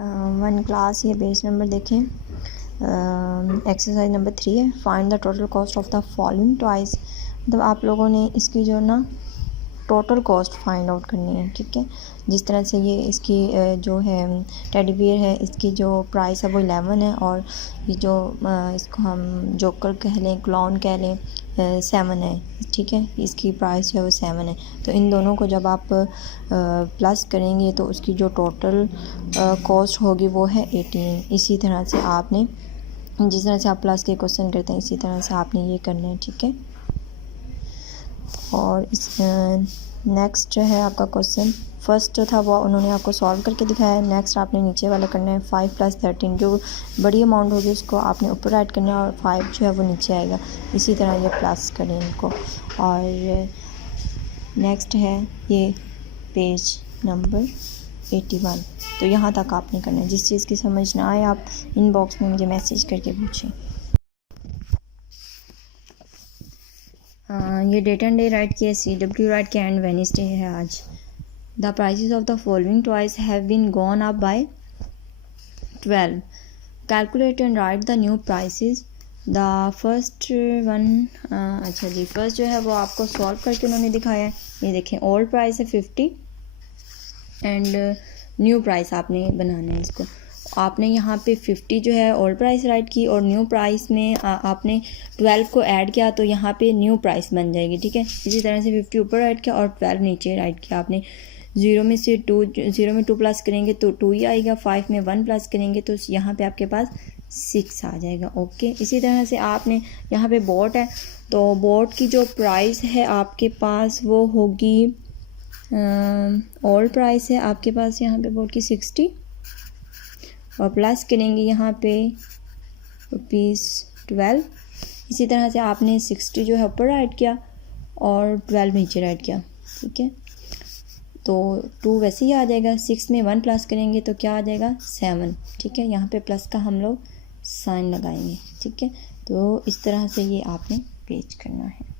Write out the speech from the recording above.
One class ये page number देखें, exercise number 3 है। Find the total cost of the following toys. मतलब आप लोगों ने इसकी जो ना टोटल कॉस्ट फाइंड आउट करनी है, ठीक है। जिस तरह से ये इसकी जो है टेडी बियर है, इसकी जो प्राइस है वो 11 है, और ये जो इसको हम जोकर कह लें, क्लॉन कह लें, 7 है, ठीक है। इसकी प्राइस जो है वो 7 है। तो इन दोनों को जब आप प्लस करेंगे तो उसकी जो टोटल कॉस्ट होगी वो है 18। इसी तरह से आपने, जिस तरह से आप प्लस के क्वेश्चन करते हैं, इसी तरह से आपने ये करना है, ठीक है। और इस नेक्स्ट है आपका क्वेश्चन, फर्स्ट जो था वो उन्होंने आपको सॉल्व करके दिखाया है। नेक्स्ट आपने नीचे वाला करना है। 5 + 13, जो बड़ी अमाउंट होगी उसको आपने ऊपर ऐड करना है और 5 जो है वो नीचे आएगा। इसी तरह ये प्लस करें इनको। और नेक्स्ट है ये पेज नंबर 81। तो यहाँ तक आपने करना है। जिस चीज़ की समझ ना आए आप इनबॉक्स में मुझे मैसेज करके पूछें। ये डेट एंड डे राइट किया, CW राइट किया, एंड वेडनेसडे है आज। The prices of the following toys have been gone up by 12। Calculate and write the new prices. The first one, अच्छा जी, फर्स्ट जो है वो आपको सॉल्व करके उन्होंने दिखाया है। ये देखें, ओल्ड प्राइस है 50 एंड न्यू प्राइस आपने बनाना है इसको। आपने यहाँ पे 50 जो है ओल्ड प्राइस राइट की, और न्यू प्राइस में आपने 12 को ऐड किया, तो यहाँ पे न्यू प्राइस बन जाएगी, ठीक है। इसी तरह से 50 ऊपर राइट किया और 12 नीचे राइट किया आपने। 0 में 2 प्लस करेंगे तो 2 ही आएगा। 5 में 1 प्लस करेंगे तो यहाँ पे आपके पास 6 आ जाएगा, ओके। इसी तरह से आपने यहाँ पे बोट है, तो बोट की जो प्राइस है आपके पास वो होगी, ओल्ड प्राइस है आपके पास यहाँ पे बोट की 60, और प्लस करेंगे यहाँ पे ₹12। इसी तरह से आपने 60 जो है ऊपर राइट किया और 12 नीचे राइट किया, ठीक है। तो 2 वैसे ही आ जाएगा। 6 में 1 प्लस करेंगे तो क्या आ जाएगा, 7, ठीक है। यहाँ पे प्लस का हम लोग साइन लगाएंगे, ठीक है। तो इस तरह से ये आपने पेज करना है।